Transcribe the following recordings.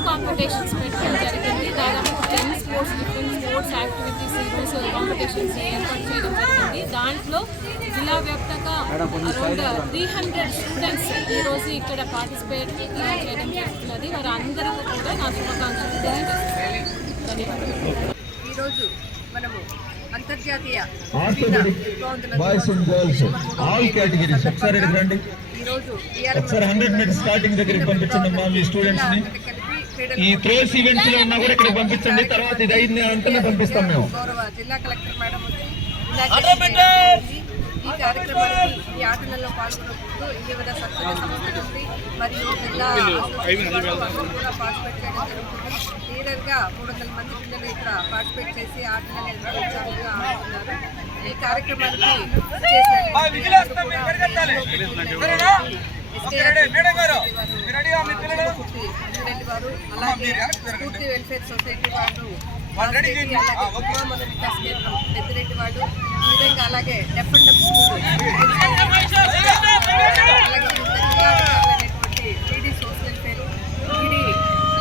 Sports competitions పెట్టడం జరిగింది. దాదాపు 10 స్పోర్ట్స్ డిఫరెంట్ స్పోర్ట్స్ యాక్టివిటీస్ ఈరోజు కాంపిటీషన్స్ ఏర్పాటు చేయడం జరిగింది. దాంట్లో జిల్లా వ్యాప్తంగా అరౌండ్ 300 స్టూడెంట్స్ ఈరోజు ఇక్కడ పార్టిసిపేట్ చేయడం జరుగుతున్నది. వారు అందరికీ కూడా నా శుభాకాంక్షలు తెలియజేస్తున్నాను. ధన్యవాదాలు. ఈరోజు మనము అంతర్జాతీయ boys and girls all categories ఒకసారి రండి. ఒకసారి 100 మీటర్ స్టార్టింగ్ దగ్గరికి పంపించండి మా మీ స్టూడెంట్స్ ని. ఈ త్రోస్ ఈవెంట్స్ లో ఉన్నా కూడా ఇక్కడ పంపించండి. తర్వాత ఇది అయిన అంతా పంపిస్తాం మేము. గౌరవ జిల్లా కలెక్టర్ మేడం ఈ కార్యక్రమానికి ఈ ఆటలలో పాల్గొనకుండా వివిధ సత్సంగ సంస్థల నుండి మరియు జిల్లా కూడా పార్టిసిపేట్ చేయడం జరుగుతుంది. లీడర్గా 300 మంది పిల్లలు ఇక్కడ పార్టిసిపేట్ చేసి ఆటలను నిర్వహించాలని ఆడుతున్నారు. ఈ కార్యక్రమానికి వారు అలాగే స్ఫూర్తి వెల్ఫేర్ సొసైటీ వారు వికాస్ కేంద్రం పెద్దిరెడ్డి వాడు ఈ విధంగా అలాగే డెఫ్ అండ్ డెఫ్ స్కూల్ అలాగే TD social welfare, TD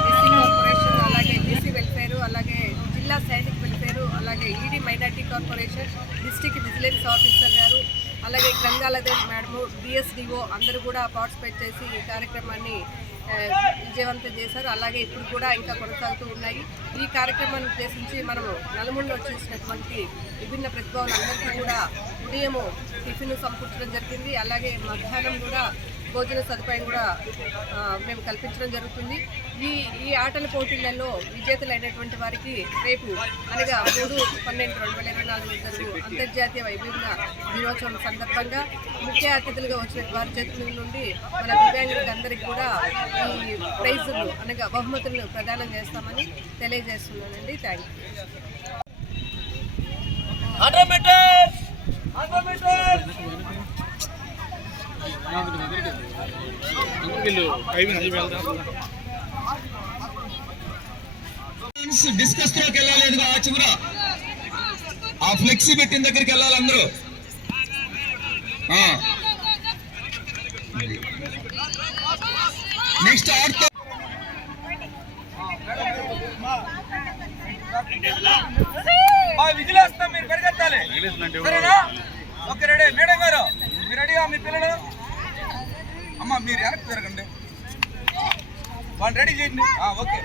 SC corporation, అలాగే బీసీ వెల్ఫేర్, అలాగే జిల్లా సైనిక్ వెల్ఫేర్, అలాగే ED minority corporation, district vigilance officer గారు, అలాగే గంగాలదేవ్ మేడము, డిఎస్డిఓ అందరూ కూడా పార్టిసిపేట్ చేసి ఈ కార్యక్రమాన్ని విజయవంతం చేశారు. అలాగే ఇప్పుడు కూడా ఇంకా కొనసాగుతూ ఉన్నాయి. ఈ కార్యక్రమాన్ని ఉద్దేశించి మనము నలుమూలలో వచ్చేసినటువంటి విభిన్న ప్రతిభావులందరికీ కూడా ఉదయము టిఫిన్ సమకూర్చడం జరిగింది. అలాగే మధ్యాహ్నం కూడా భోజన సదుపాయం కూడా మేము కల్పించడం జరుగుతుంది. ఈ ఆటల పోటీలలో విజేతలైనటువంటి వారికి రేపు అనగా 3/12/2024 జరుగు అంతర్జాతీయ వైవిధ్య దినోత్సవం సందర్భంగా ముఖ్య అతిథులుగా వచ్చిన వారి చేతుల నుండి మన దివ్యాంగులకు అందరికీ కూడా ఈ ప్రైజులు అనగా బహుమతులను ప్రదానం చేస్తామని తెలియజేస్తున్నానండి. Thank you. డిస్కస్ త్రోకి వెళ్ళాలి. ఆ చివర ఆ ఫ్లెక్సీ పెట్టిన దగ్గరికి వెళ్ళాలి అందరూ. నెక్స్ట్ ఆడుతూ విజిలేస్తాం, మీరు పరిగెత్తాలి. సరేనా? Okay, ready. మేడం గారు మీరు రెడీగా? మీ పిల్లలు అమ్మ మీరు వెనక్కి తిరగండి, వాళ్ళు రెడీ చేయండి. ఓకే.